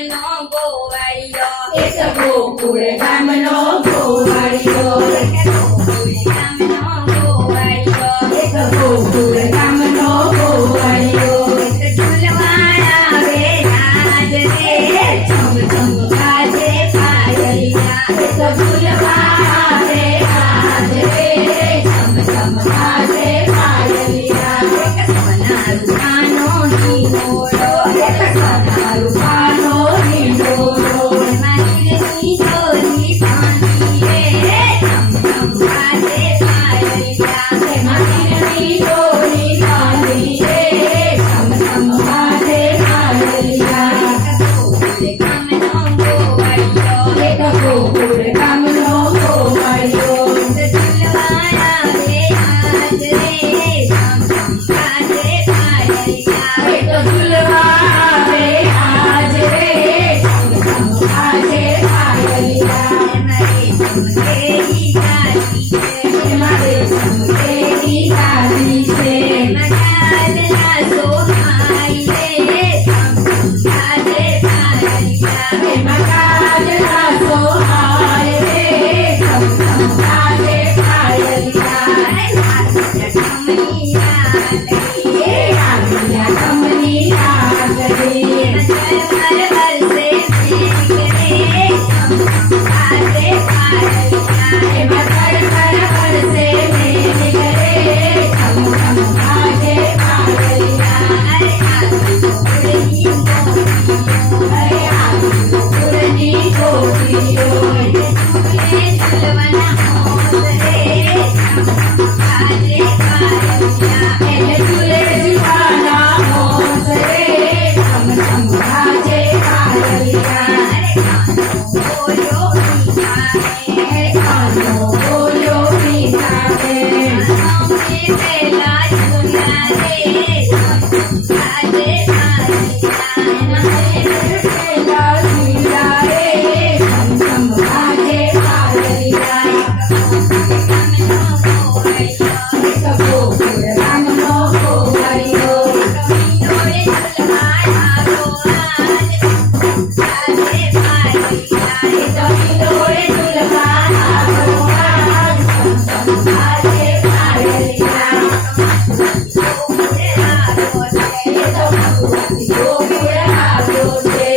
ગામનો ગોવાળિયો એક ગોકુળ ગામનો ગોવાળિયો એક ગોકુળ ગામનો ગોવાળિયો એક ગોકુળ ગામનો ગોવાળિયો એક ઝૂલવાળા વે રાજ રે ચમ ચમ બાજે પાયલિયા એક ઝૂલવાળા રે આજ રે ચમ ચમ બાજે પાયલિયા એક સોના રૂપાનો હિંડોળો એક સોના રૂપાનો હિંડોળો એમાં હીરની દોરી બાંધી રે ચમ ચમ બાજે પાયલિયા એમાં હીરની દોરી બાંધી રે ચમ ચમ બાજે પાયલિયા એક ગોકુળ ગામનો ગોવાળિયો એક ગોકુળ ગામનો ગોવાળિયો ઝૂલવાળા વે આજ રે ચમ ચમ બાજે પાયલિયા એક ઝૂલવા રે આજ રે ચમ ચમ બાજે પાયલિયા એમાં રેશમ કેરી ગાદી છે એમાં કાજલા સોહાય રે ચમ ચમ બાજે પાયલિયા એ આગલા કમની આગળી એમાં થર વરસે મેઘ રે ચમ ચમ બાજે પાયલિયા અરે આગલી ગોકુળની છોકરીઓ એને ઝૂલે જીવાના હોંશ રે ચમ ચમ બાજે પાયલિયા એ કાનો બોલ્યો મીઠાને પેલા ઝીલા રે ચમ ચમ બાજે પાયલિયા એક ગોકુળ ગામનો ગોવાળિયો એક હિંડોળે ઝૂલવાના ગોવાળ ચમ ચમ બાજે પાયલિયા એક ગોકુળ આવ્યો છે